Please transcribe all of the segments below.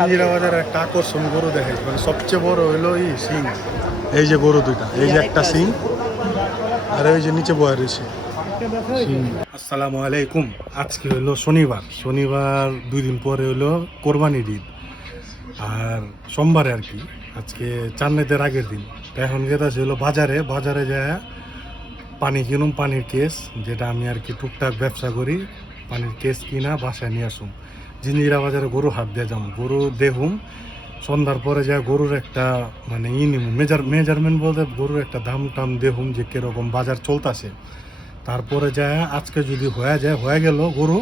বাজারে একটা আকর্ষণ গরু দেখাই। মানে সবচেয়ে বড় হইল এই সিং এই যে গরু দুইটা, এই যে একটা সিং আর ওই যে নিচে বয়ে রয়েছে আসসালামু আলাইকুম। আজকে হলো শনিবার। শনিবার দুই দিন পরে হলো কোরবানির ঈদ। আর সোমবারে আর কি। আজকে চান্নেতের আগের দিন। এখন গেতাছে হলো বাজারে বাজারে যায় পানি কিনুম, পানির কেস, যেটা আমি আর কি টুকটাক ব্যবসা করি, পানির কেস কিনা বাসায় নিয়ে আসুম। জিঞ্জিরা বাজারে গরু হাত দিয়ে যাম, গরু দেহুম, সন্ধ্যার পরে যা গরুর একটা মানে ই নিম, মেজার মেজারমেন্ট বলতে গরুর একটা দাম টাম দেহুম যে কীরকম বাজার চলতেছে। তারপরে যায়, আজকে যদি হয়ে যায়, হয়ে গেল গরু,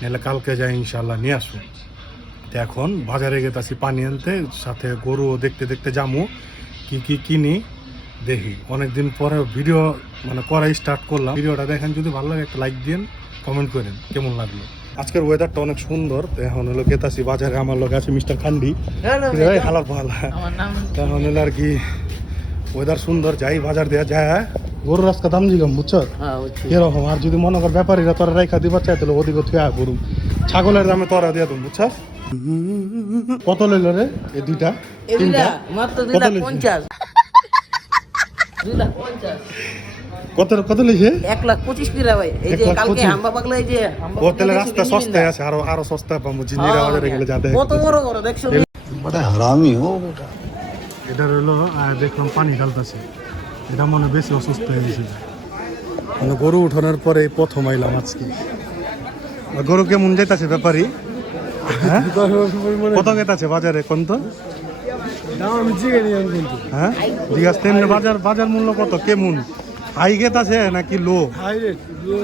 নাহলে কালকে যায় ইনশাল্লাহ নিয়ে আসুন। তো এখন বাজারে গেতাছি পানি আনতে, সাথে গরুও দেখতে দেখতে যামু, কি কি কিনি, দেখি। অনেকদিন পরে ভিডিও মানে করা স্টার্ট করলাম। ভিডিওটা দেখেন, যদি ভালো লাগে একটা লাইক দিন কমেন্ট করেন, কেমন লাগল? আজকের ওয়েদারটা অনেক সুন্দর। এখন হলো গেতাছি বাজারে আমার লোক আছে মিস্টার খান্ডি। হালার ভালো এখন হলো আর কি ওয়েদার সুন্দর যাই বাজার দেওয়া যায় গরু রাস্তা দাম জিগাম বুঝছ? হ্যাঁ এরকম আর যদি মনে কর ব্যাপারীরা তোরা রেখা দিবার চাই তাহলে ওদিকে থুয়া গরু। ছাগলের দামে তোরা দিয়ে দেবো বুঝছাস কত লইল রে? এই দুইটা তিনটা দুইটা মাত্র দুই কত পানি এটা মনে বেশি অসুস্থ হয়ে মানে গরু উঠানোর পরে প্রথম আইলাম আজকে। গরু কেমন যাইতাছে ব্যাপারী? হ্যাঁ? কত গেতাছে বাজারে কোন তো? হ্যাঁ? জিজ্ঞাসা বাজার বাজার মূল্য কত? কেমন? হাই গেতাছে নাকি লো?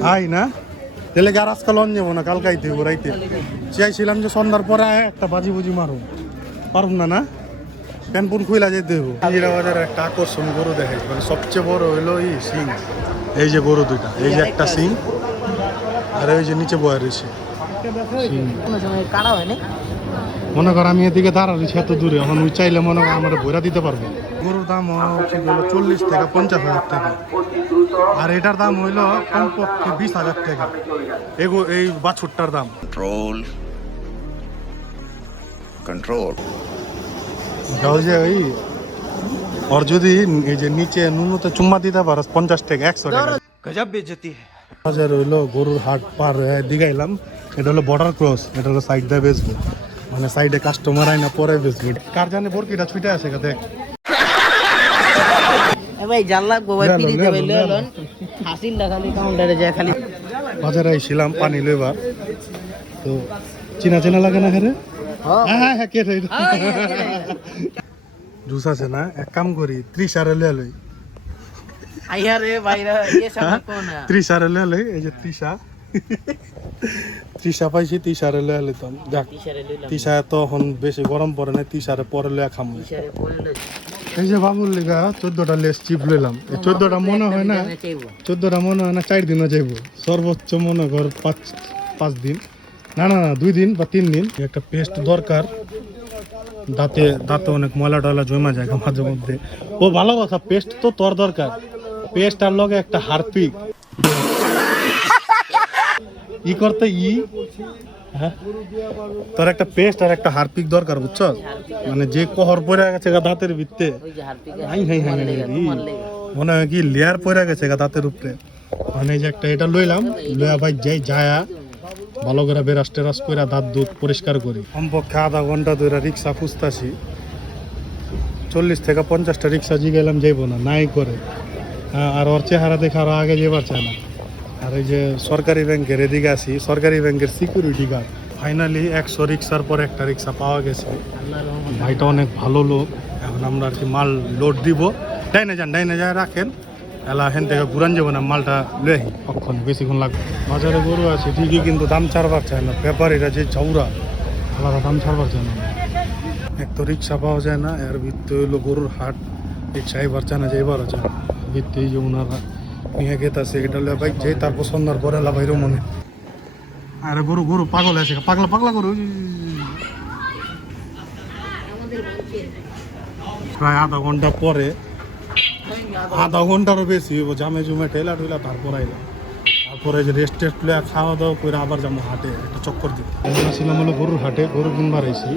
হাই না? তাহলে আর আজকাল অন যাব না? কালকাইতে হইব রাইতে। চাইছিলাম যে সন্ধ্যার পরে আয় একটা বাজি বুজি মারুম। পারুম না না? প্যান পুন খুইলা যেতে হইব। ইন্দিরা বাজারে একটা আকর্ষণ গরু দেখাই। মানে সবচেয়ে বড় হইল এই সিং এই যে গরু দুইটা এই যে একটা সিং আর ওই যে নিচে বয়ে রয়েছে। সিং কোনো সময় কাটা হয়নি মনে করো আমি এদিকে দাঁড়ালি এত দূরে। এখন ওই চাইলে মনে করো আমরা ভৈরা দিতে পারব। গরুর দাম হলো চল্লিশ থেকে পঞ্চাশ হাজার টাকা। আর এটার দাম হইল কমপক্ষে বিশ হাজার টাকা। এগো এই বাছুরটার দাম। কন্ট্রোল কন্ট্রোল যে ওই আর যদি এই যে নিচে ন্যূনতে চুম্মা দিতে পারো পঞ্চাশ টাকা একশো টাকা। গজব বেজতি বাজার হইল গরুর হাট পার দিঘাইলাম। এটা হলো বর্ডার ক্রস এটা হলো সাইড দিয়ে বেচবো মানে সাইডে কাস্টমার আয় না পরে বেচবো। কার জানে বরকিটা ছুটে আছে দেখ। এ ভাই লেলো, পিড়িতে ভাই লেলো, লইলন হাসিলটা খালি কাউন্টারে যায় খালি। বাজারে আইছিলাম পানি লইবার তো চিনা চেনা লাগে না খেরে হ্যাঁ হ্যাঁ হ্যাঁ কেটে হ্যাঁ। জুস আছে না? এক কাম করি ত্রিশ আরে লই। লই আইয়া রে ভাইরা এ সামনে কোন। ত্রিশ আরে লই লই এই যে ত্রিশা। ত্রিশা পাইছি আরে লই লইতাম। যাক তিসা তো এখন বেশি গরম পড়ে না তিসারে পরে লইয়া খামু। এই যে বাবুর লেগা চোদ্দটা লেস চিপ লইলাম। এই চোদ্দটা মনে হয় না চোদ্দটা মনে হয় না চার দিনও যাইব সর্বোচ্চ মনে কর পাঁচ পাঁচ দিন। না না না দুই দিন বা তিন দিন। একটা পেস্ট দরকার। দাঁতে দাঁতে অনেক ময়লা টয়লা জমা যায় মাঝে মধ্যে। ও ভালো কথা পেস্ট তো তোর দরকার। পেস্ট আর লগে একটা হারপিক। ই করতে ই? হ্যাঁ? তোর একটা পেস্ট আর একটা হারপিক দরকার, বুঝছ? মানে যে কহর পড়ে গেছে গা দাঁতের ভিত্তে। মনে হয় কি লেয়ার পড়ে গেছে গা দাঁতের উপরে। মানে যে একটা এটা লইলাম, লইয়া ভাই যাই, যায়া, ভালো করে বেরাস টেরাস করে দাঁত দুধ পরিষ্কার করি। কমপক্ষে আধা ঘণ্টা ধরে রিক্সা খুঁজতাছি। চল্লিশ থেকে পঞ্চাশটা রিক্সা জিগাইলাম যাইবো না, নাই করে। আর ওর চেহারা দেখে আরও আগে যেবার চায় না। আর এই যে সরকারি ব্যাংকের এদিকে আসি সরকারি ব্যাংকের সিকিউরিটি গার্ড ফাইনালি একশো রিক্সার পর একটা রিক্সা পাওয়া গেছে। ভাইটা অনেক ভালো লোক। এখন আমরা আর কি মাল লোড দিব। ডাইনে যান, ডাইনে যায় রাখেন। এলা হেন থেকে ঘুরান যাব না, মালটা লয়ে কখন বেশিক্ষণ লাগবে। বাজারে গরু আছে, ঠিকই কিন্তু দাম ছাড়বার চায় না। ব্যাপারীরা যে চৌরা আলাদা দাম ছাড়বার চায় না। এক তো রিক্সা পাওয়া যায় না, এর ভিত্তি হইল গরুর হাট। রিক্সা এবার চায় না যে এবারও চায় না। ভিত্তি যে ওনারা নিয়ে গেতাছে এটা বাইক যাই, তারপর সন্ধ্যার পরে এলা বাইরেও মনে। আরে গরু গরু পাগল আছে পাগলা পাগলা গরু প্রায় আধা ঘণ্টা পরে, আধা ঘন্টারও বেশি জামে জুমে ঠেলা ঠেলা তারপর আইলাম। তারপরে যে রেস্ট টেস্ট লয়ে খাওয়া দাওয়া করে আবার যাব হাটে, একটা চক্কর দিতে। ছিলাম হলো গরুর হাটে, গরু কিনবার আইসি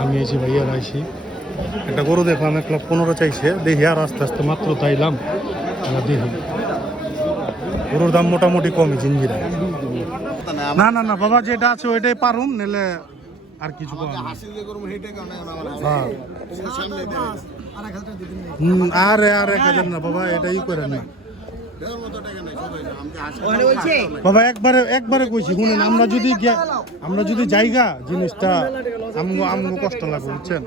আমি আইছি ভাইয়ার আইসি একটা গরু দেখলাম, এক পনেরো চাইছে, দেখি আর আস্তে আস্তে মাত্র তাইলাম। আমরা দেখি। গরুর দাম মোটামুটি কমই, জিঞ্জিরা। না না না, বাবা যেটা আছে ওইটাই পারুম নিলে আর কিছু। হ্যাঁ। আরে আর এক হাজার না, বাবা, এটাই করেন না বাবা, একবারে একবারে কইছি, শুনেন, আমরা যদি আমরা যদি জায়গা জিনিসটা আমগো আমগো কষ্ট লাগবে বুঝছেন?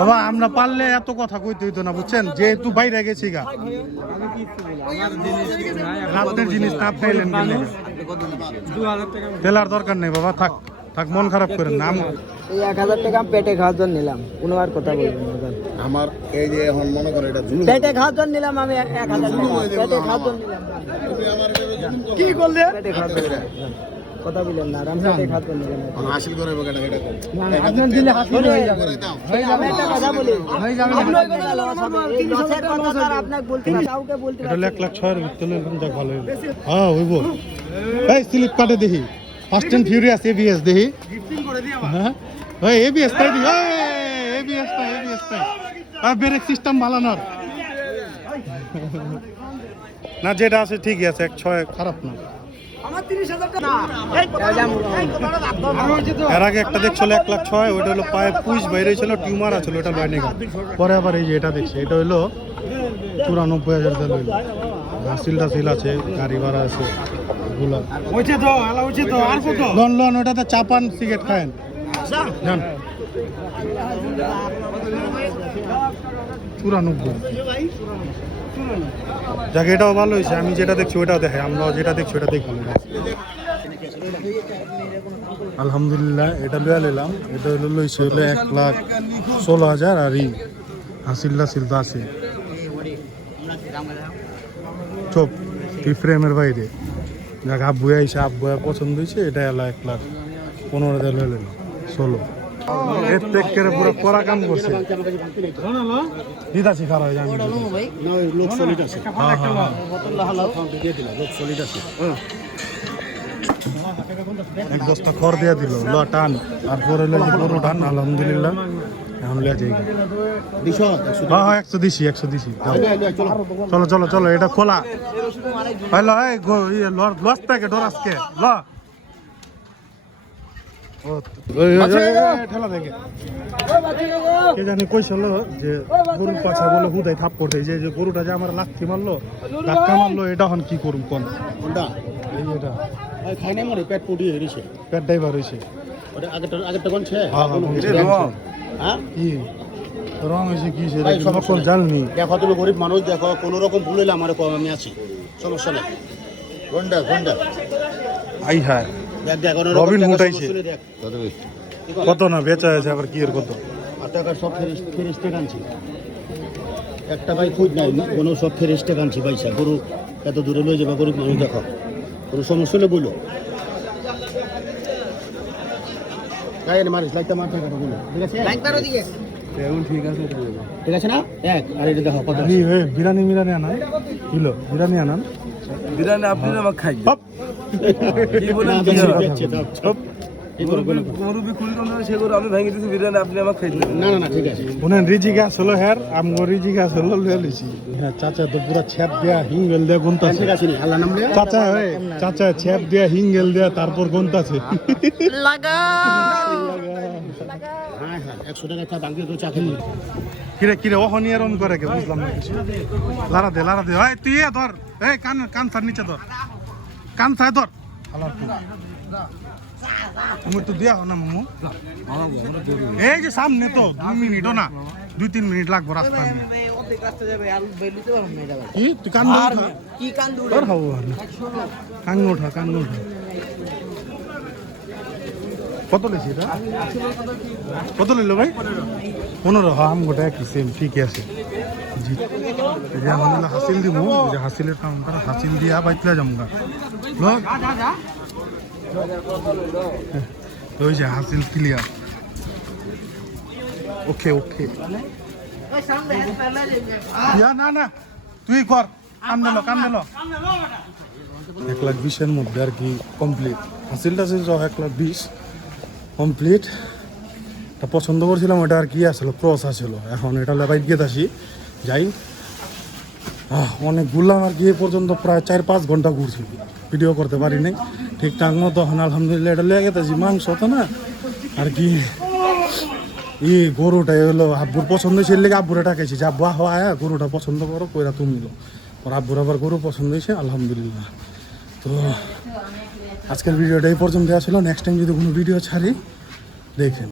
বাবা আমরা পারলে এত কথা কইতে হইতো না বুঝছেন? যেহেতু বাইরে গেছি গা। আপনার জিনিস না আপনি এলেন তেলার দরকার নেই বাবা থাক থাক মন খারাপ করেন না। এই এক হাজার টাকা আমি পেটে খাওয়ার জন্য নিলাম কোনো আর কথা বলব আমার এই যে এখন মনে করে এটা পেটে খাওয়ার জন্য নিলাম আমি এক এক হাজার টাকা। পেটে খাওয়ার জন্য নিলাম। কি করলে? পেটে খাওয়ার জন্য। কথা বললেন না হাসিল করে এটা আপনার দিলে হাসিল হয়ে যাবে। আমি একটা কথা বলি। এই loss-এর কথা আর আপনাকে বলতে না কাউকে বলতে এটা লাখ ছয়ের ভিতরে এরকম যাক ভালো হইল। হ্যাঁ হইব। এই স্লিপ কাটে দেখি। ফার্স্ট অ্যান্ড ফিউরিয়াস এবিএস দেখি। হ্যাঁ। ওই এবিএস তাই দি এবিএস তাই এবিএস তাই আর ব্রেক সিস্টেম ভালো না না যেটা আছে ঠিকই আছে এক ছয় খারাপ না। এর আগে একটা দেখছিল এক লাখ ছয় ওইটা হলো পায়ে পুষ বাইরে ছিল টিউমার আছে ওটা বাইরে পরে আবার এই যে এটা দেখছি এটা হলো চুরানব্বই হাজার টাকা হইল হাসিল টাসিল আছে গাড়ি ভাড়া আছে লন লন ওটাতে চাপান সিগারেট খায়েন যান। চুরানব্বই। যাক, এটাও ভালো হয়েছে। আমি যেটা দেখছি, ওটাও দেখে, আমরা যেটা দেখছি, ওটা দেখি আলহামদুলিল্লাহ, এটা লইয়া নিলাম এটা হলো লইছে হলো এক লাখ ষোলো হাজার আর ই। হাসিল্লা সিলতা আছে। চোপ কি ফ্রেমের বাইরে। যাক আব্বু আইসে আব্বু পছন্দ হয়েছে এটা এলো এক লাখ পনেরো হাজার লইয়া নিলাম ষোলো। পুরো এক বস্তা খড় দিয়ে দিল ল টান। হইল যে গরু টান আলহামদুলিল্লাহ। হ্যাঁ হ্যাঁ চলো চলো চলো এটা খোলা। ইয়ে, ল- লস প্যাকে ডরাসকে ল ও, ওই, ওই, ওই, ওই, ঠেলা দেখে কে জানি কইছিল যে গরুর পাছা বলে হুদাই থাপ করতে যে যে গরুটা যে আমার লাথি মারলো ধাক্কা মারলো এটা হন কি করুম কোন? কোনটা? এই এটা। ওই নাই মরে পেট পেট ড্রাইভার ওটা কোন ছে? হ্যাঁ কি? রং হয়েছে কি সে। জাননি। দেখো তুমি গরিব মানুষ দেখো কোনো রকম ভুল হইলে আমার কম আমি আছি। সমস্যা নাই। গন্ডা গন্ডা আই হ্যাঁ রবিন কর? কত না বেচা আছে আবার কি এর কত? টাকা সব ফেরিস ফেরিস্টে আনছি একটা ভাই খুঁজ নাই কোনো সব ফেরিস্টে আনছি পয়সা। গরু এত দূরে লয়ে যাবে গরিব মানুষ দেখো। কোনো সমস্যা হলে বলো। ঠিক আছে? না? এক আর এটা দেখো বিরিয়ানি মিরানি আনান কিলো বিরিয়ানি আনান বিরিয়ানি আপনি আমাকে খাই হপ কি বলে চাচা তো পুরা ছেপ দিয়া হিঙ্গেল দিয়া গুনতাছে। চাচা চাচা হিঙ্গেল তারপর গুনতাছে। লাগা হ্যাঁ হ্যাঁ একশো টাকা বাঙ্গি তো কিরে কিরে ওহনি এরম করে কে বুঝলাম না কিছু। লারা দে লারা দে। ওই তুই এ ধর। এই কান কান সার নিচে ধর। কান সার ধর। তুমি একটু দিয়া না মামু। এই যে সামনে তো দুই মিনিটও না। দুই, তিন মিনিট লাগবো রাস্তা। কি? তুই কান কি কান তোর হব কান ওঠা কান ওঠা কত লেছি এটা? কত নিল ভাই? পনেরো। হ্যাঁ আম গোটা একই সেম ঠিকই আছে। জি। এই যে আমার হাসিল দিব যে হাসিলের কাম হাসিল দিয়া বাইতলা জমগা লোক ওই যে হাসিল ক্লিয়ার ওকে ওকে। না না, তুই কর। কাম দিল কাম দিল এক লাখ বিশের মধ্যে আর কি কমপ্লিট হাসিল টাসিল সহ এক লাখ বিশ কমপ্লিট তা পছন্দ করছিলাম, ওটা আর কি আসলো ক্রস আসলো। এখন এটা লেবাই গিয়ে আসি যাই। অনেক ঘুরলাম আর কি, এ পর্যন্ত প্রায় চার পাঁচ ঘণ্টা ঘুরছি। ভিডিও করতে পারি নাই। ঠিকঠাক মতো এখন আলহামদুলিল্লাহ, এটা লেগে গেছে মাংস তো না। আর কি ই গরুটা হলো আব্বুর পছন্দ ছিল লেগে আব্বুরে টাকাইছি যে, আব্বু, আহ, আয়া, গরুটা পছন্দ করো, কইরা তুমি লো ওর আব্বুর আবার গরু পছন্দ হয়েছে, আলহামদুলিল্লাহ। তো আজকের ভিডিওটা এই পর্যন্ত আসলো। নেক্সট টাইম যদি কোনো ভিডিও ছাড়ি, দেখেন।